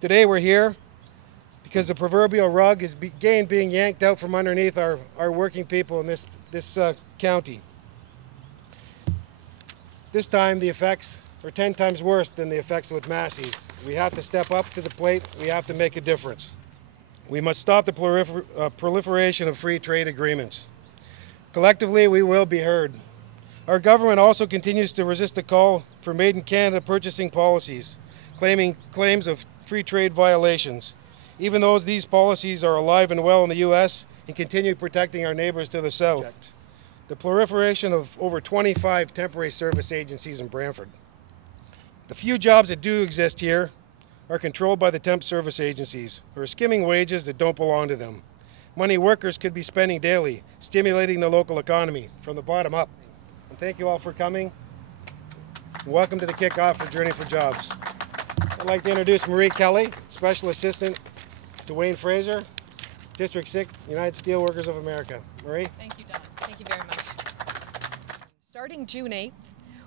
Today we're here because the proverbial rug is again being yanked out from underneath our working people in this county. This time the effects are 10 times worse than the effects with Massey's. We have to step up to the plate. We have to make a difference. We must stop the proliferation of free trade agreements. Collectively, we will be heard. Our government also continues to resist the call for Made in Canada purchasing policies, claiming claims of free trade violations, even though these policies are alive and well in the U.S. and continue protecting our neighbors to the south. The proliferation of over 25 temporary service agencies in Brantford. The few jobs that do exist here are controlled by the temp service agencies, who are skimming wages that don't belong to them. Money workers could be spending daily, stimulating the local economy from the bottom up. And thank you all for coming. Welcome to the kickoff for Journey for Jobs. I'd like to introduce Marie Kelly, Special Assistant to Wayne Fraser, District 6, United Steelworkers of America. Marie? Thank you, Don. Thank you very much. Starting June 8th,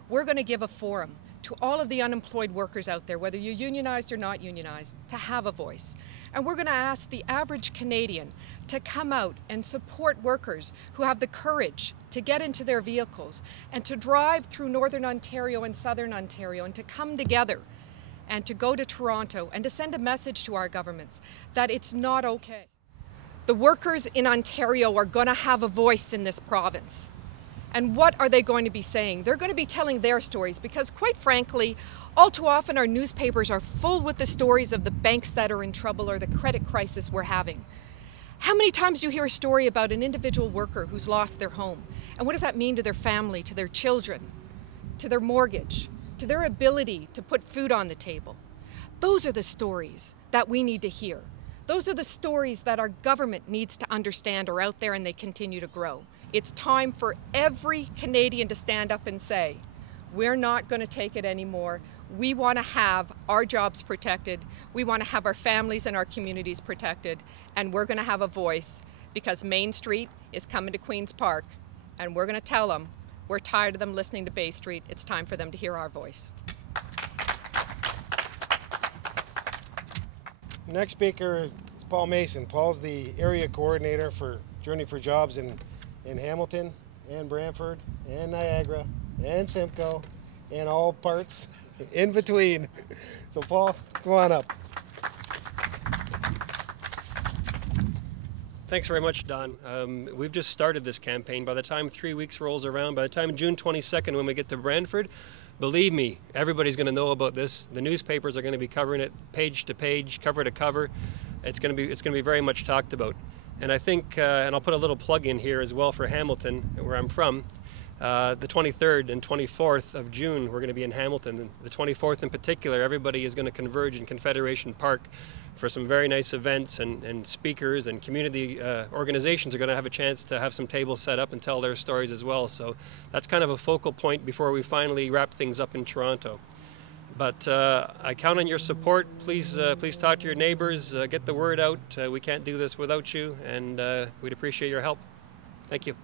we're going to give a forum to all of the unemployed workers out there, whether you're unionized or not unionized, to have a voice. And we're going to ask the average Canadian to come out and support workers who have the courage to get into their vehicles and to drive through Northern Ontario and Southern Ontario and to come together and to go to Toronto and to send a message to our governments that it's not okay. The workers in Ontario are going to have a voice in this province. And what are they going to be saying? They're going to be telling their stories because, quite frankly, all too often our newspapers are full with the stories of the banks that are in trouble or the credit crisis we're having. How many times do you hear a story about an individual worker who's lost their home? And what does that mean to their family, to their children, to their mortgage, to their ability to put food on the table? Those are the stories that we need to hear. Those are the stories that our government needs to understand are out there and they continue to grow. It's time for every Canadian to stand up and say, we're not going to take it anymore. We want to have our jobs protected. We want to have our families and our communities protected. And we're going to have a voice because Main Street is coming to Queen's Park. And we're going to tell them we're tired of them listening to Bay Street. It's time for them to hear our voice. Next speaker is Paul Mason. Paul's the area coordinator for Journey for Jobs in Hamilton and Brantford and Niagara and Simcoe and all parts in between. So Paul, come on up. Thanks very much, Don. We've just started this campaign. By the time 3 weeks rolls around, by the time June 22nd when we get to Brantford, believe me, everybody's going to know about this. The newspapers are going to be covering it page to page, cover to cover. It's going to be very much talked about. And I think, and I'll put a little plug in here as well for Hamilton, where I'm from. The 23rd and 24th of June, we're going to be in Hamilton. The 24th in particular, everybody is going to converge in Confederation Park for some very nice events, and speakers and community organizations are going to have a chance to have some tables set up and tell their stories as well. So that's kind of a focal point before we finally wrap things up in Toronto. But I count on your support. Please talk to your neighbors, get the word out. We can't do this without you, and we'd appreciate your help. Thank you.